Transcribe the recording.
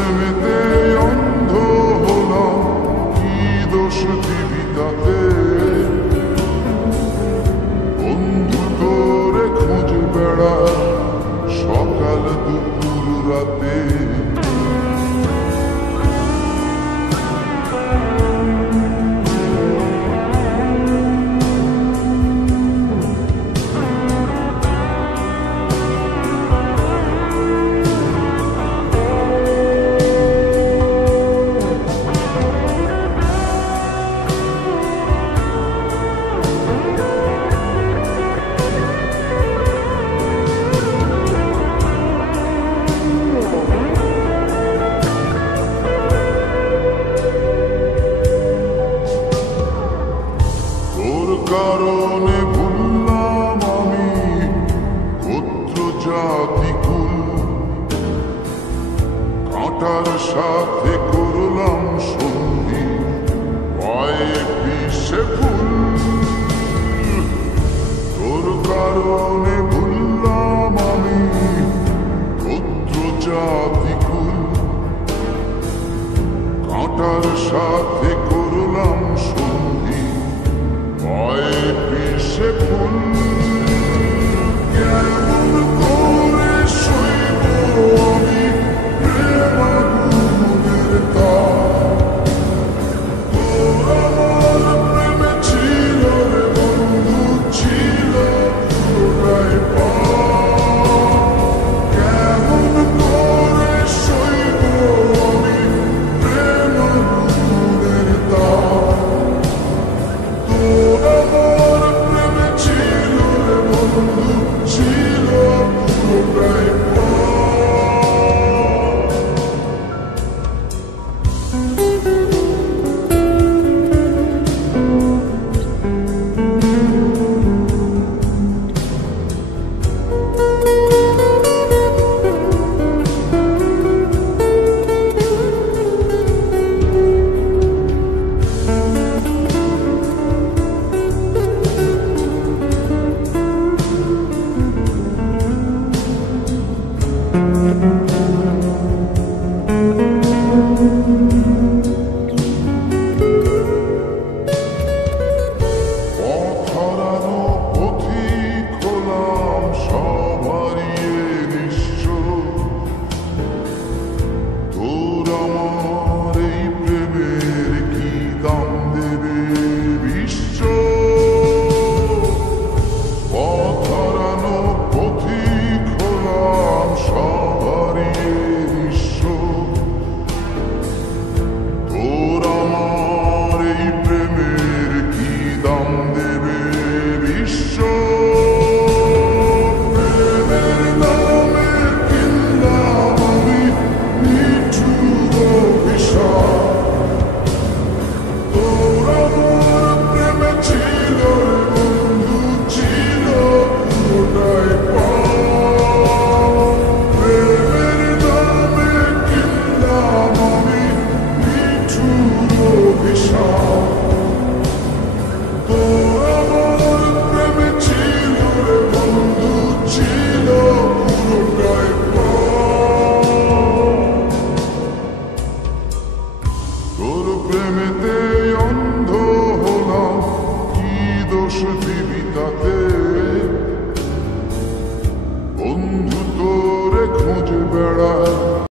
প্রেমেতে অন্ধ হলাম, কি দোষ দিবি তাতে? বন্ধু তোরে খোঁজ বেড়া সকাল দুপুর রাতে। কারণে ভুললাম আমি গোত্র জাতি কুল, কাঁটার সাথে করলাম সন্ধি, পায়ে পিষে ফুল। তোর কারণে ভুললাম আমি গোত্র জাতি কুল, কাঁটার সাথে করলাম সন্ধি, পায়ে পিষে ফুল। কেমন করে সইব আমি প্রেম আগুনের তাপ? তোর আমার প্রেমে ছিল রে বন্ধু, ছিল পুরোটাই পাপ। কেমন করে সইব আমি প্রেম আগুনের তাপ? তোর আমার প্রেমে ছিল রে বন্ধু, ছিল পুরোটাই পাপ। তোর প্রেমেতে অন্ধ হলাম, কি দোষ দিবি তাতে? বন্ধু তোরে খোঁজ বেড়া